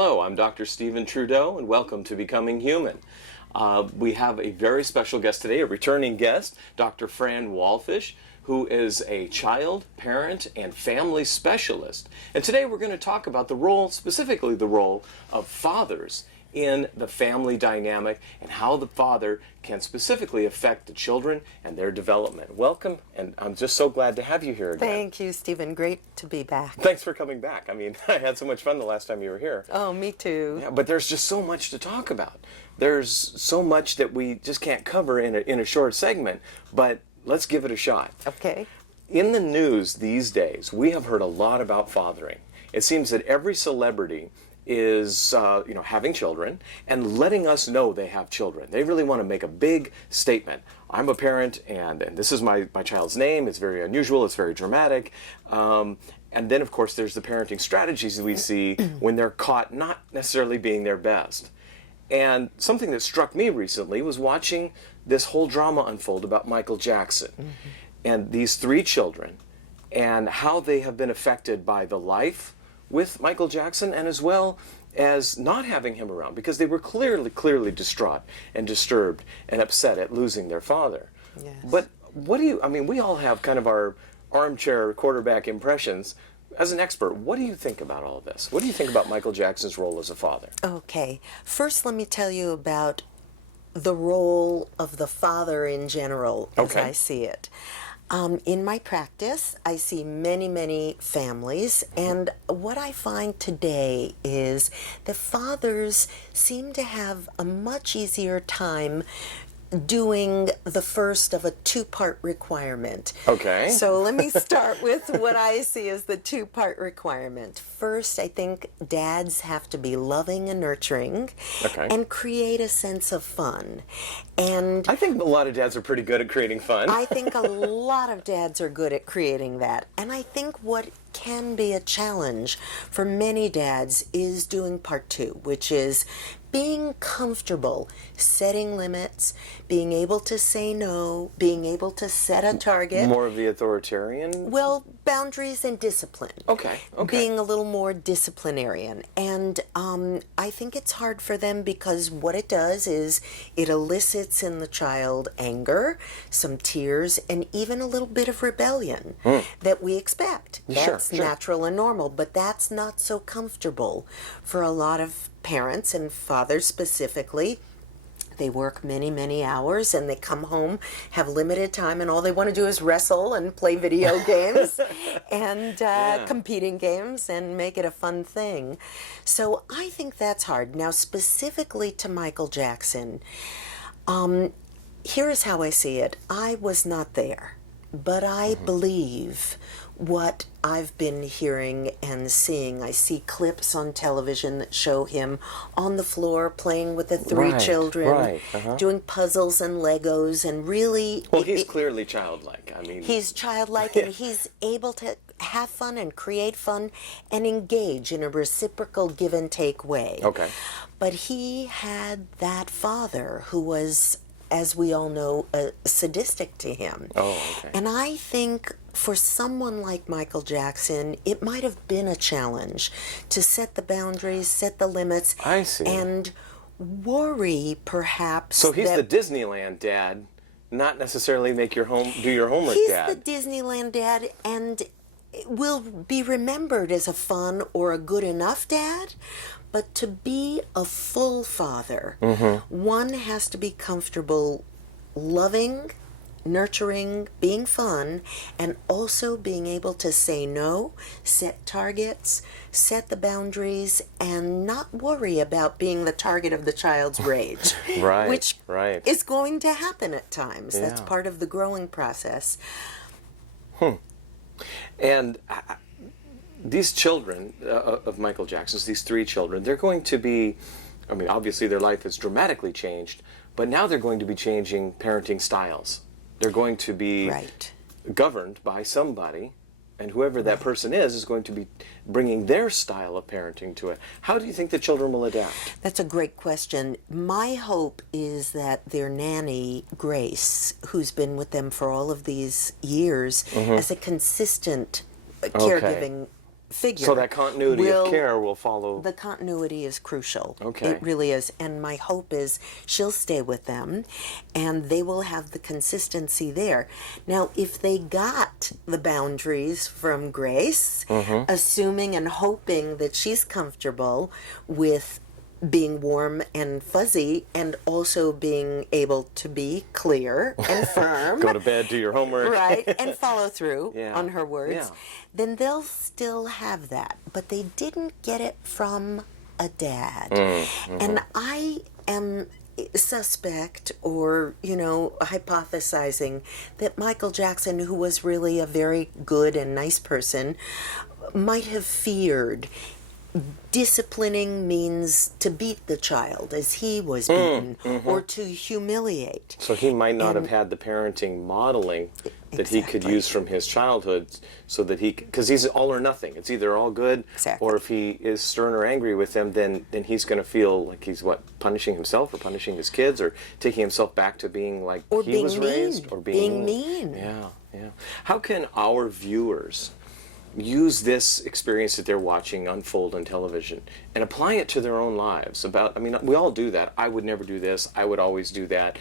Hello, I'm Dr. Stephen Trudeau, and welcome to Becoming Human. We have a very special guest today, a returning guest, Dr. Fran Walfish, who is a child, parent, and family specialist. And today we're going to talk about the role, specifically the role of fathers in the family dynamic and how the father can specifically affect the children and their development. Welcome, and I'm just so glad to have you here again. Thank you, Stephen. Great to be back. Thanks for coming back. I mean, I had so much fun the last time you were here. Oh, me too. Yeah, but there's just so much to talk about. There's so much that we just can't cover in a short segment, but let's give it a shot. Okay. In the news these days, we have heard a lot about fathering. It seems that every celebrity is having children and letting us know they have children. They really want to make a big statement. I'm a parent, and this is my child's name. It's very unusual. It's very dramatic. And then, of course, there's the parenting strategies that we see when they're caught not necessarily being their best. And something that struck me recently was watching this whole drama unfold about Michael Jackson and these three children and how they have been affected by the life with Michael Jackson, and as well as not having him around, because they were clearly distraught and disturbed and upset at losing their father. Yes. But we all have kind of our armchair quarterback impressions. As an expert, what do you think about all of this? What do you think about Michael Jackson's role as a father? Okay. First, let me tell you about the role of the father in general, as I see it. In my practice, I see many families, and what I find today is that fathers seem to have a much easier time doing the first of a two-part requirement. Okay. So let me start with what I see as the two-part requirement. First, I think dads have to be loving and nurturing and create a sense of fun. And I think a lot of dads are pretty good at creating fun. I think a lot of dads are good at creating that. And I think what can be a challenge for many dads is doing part two, which is being comfortable setting limits, being able to say no, being able to set a target. More of the authoritarian? Well, boundaries and discipline. Okay. Being a little more disciplinarian. And I think it's hard for them because what it does is it elicits in the child anger, some tears, and even a little bit of rebellion that we expect. That's natural and normal, but that's not so comfortable for a lot of parents and fathers specifically. They work many hours and they come home, have limited time, and all they want to do is wrestle and play video games and competing games and make it a fun thing. So I think that's hard. Now, specifically to Michael Jackson, here is how I see it. I was not there, but I believe what I've been hearing and seeing. I see clips on television that show him on the floor playing with the three children, doing puzzles and Legos, and really... Well, he's clearly childlike. I mean... He's childlike, and he's able to have fun and create fun and engage in a reciprocal give-and-take way. Okay. But he had that father who was, as we all know, sadistic to him. Oh, okay. And I think for someone like Michael Jackson, it might have been a challenge to set the boundaries, set the limits. I see. And worry, perhaps. So he's the Disneyland dad, not necessarily do your homework dad. He's the Disneyland dad, and will be remembered as a fun or a good enough dad. But to be a full father, one has to be comfortable loving, nurturing, being fun, and also being able to say no, set targets, set the boundaries, and not worry about being the target of the child's rage. Which is going to happen at times. Yeah. That's part of the growing process. And these children of Michael Jackson's, these three children, they're going to be, I mean, obviously their life has dramatically changed, but now they're going to be changing parenting styles. They're going to be governed by somebody, and whoever that person is going to be bringing their style of parenting to it. How do you think the children will adapt? That's a great question. My hope is that their nanny, Grace, who's been with them for all of these years, as a consistent caregiving figure. So that continuity of care will follow. The continuity is crucial. Okay. It really is. And my hope is she'll stay with them and they will have the consistency there. Now, if they got the boundaries from Grace, assuming and hoping that she's comfortable with being warm and fuzzy and also being able to be clear and firm. Go to bed, do your homework. Right, and follow through Yeah. on her words, Yeah. then they'll still have that. But they didn't get it from a dad. And I am suspect or, hypothesizing that Michael Jackson, who was really a very good and nice person, might have feared disciplining means to beat the child as he was beaten or to humiliate. So he might not have had the parenting modeling that he could use from his childhood, so that because he's all or nothing. It's either all good, or if he is stern or angry with them, then he's going to feel like he's punishing himself or punishing his kids or taking himself back to being like he was raised, or being mean. Yeah. How can our viewers use this experience that they're watching unfold on television and apply it to their own lives? We all do that. I would never do this. I would always do that.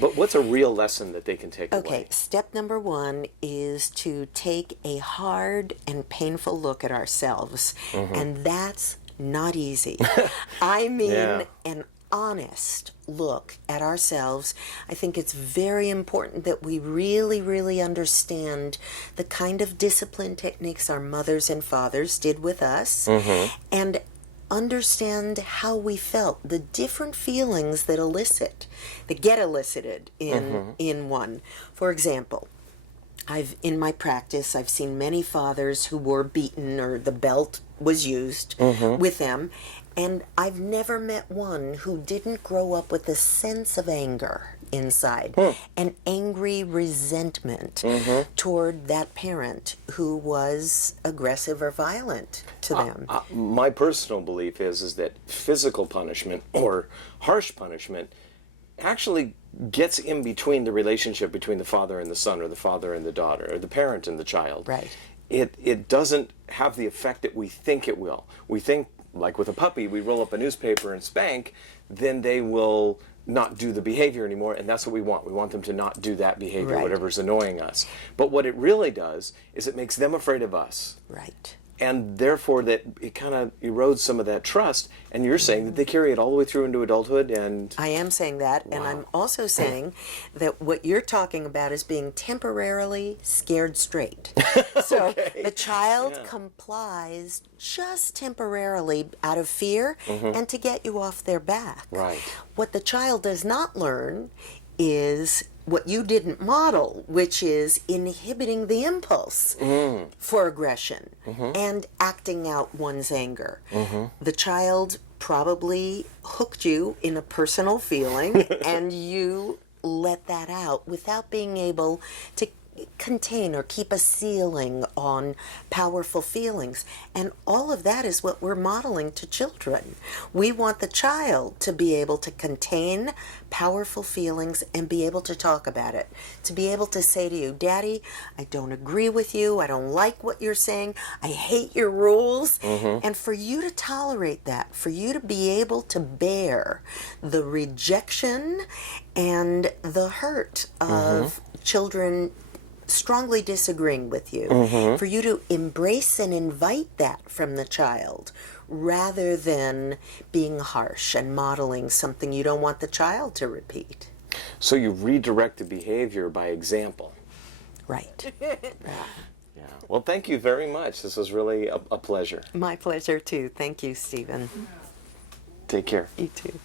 But what's a real lesson that they can take away? Okay, step number 1 is to take a hard and painful look at ourselves. And that's not easy. I mean, an honest look at ourselves. I think it's very important that we really, really understand the kind of discipline techniques our mothers and fathers did with us, and understand how we felt, the different feelings that get elicited in one. For example, in my practice, I've seen many fathers who were beaten or the belt was used with them, and I've never met one who didn't grow up with a sense of anger inside, an angry resentment toward that parent who was aggressive or violent to them. My personal belief is that physical punishment or harsh punishment actually gets in between the relationship between the father and the son, or the father and the daughter, or the parent and the child. Right. It doesn't have the effect that we think it will. We think, like with a puppy, we roll up a newspaper and spank, then they will not do the behavior anymore, and that's what we want. We want them to not do that behavior, whatever's annoying us. But what it really does is it makes them afraid of us. Right. And therefore that it kind of erodes some of that trust, and you're saying that they carry it all the way through into adulthood. And I am saying that, and I'm also saying that what you're talking about is being temporarily scared straight. So the child complies just temporarily out of fear and to get you off their back. Right. What the child does not learn is what you didn't model, which is inhibiting the impulse for aggression and acting out one's anger. The child probably hooked you in a personal feeling and you let that out without being able to contain or keep a ceiling on powerful feelings. And all of that is what we're modeling to children. We want the child to be able to contain powerful feelings and be able to talk about it. To be able to say to you, Daddy, I don't agree with you. I don't like what you're saying. I hate your rules. And for you to tolerate that, for you to be able to bear the rejection and the hurt of children strongly disagreeing with you, for you to embrace and invite that from the child rather than being harsh and modeling something you don't want the child to repeat. So you redirect the behavior by example. Right. Yeah. Well, thank you very much. This was really a pleasure. My pleasure too. Thank you, Stephen. Take care. You too.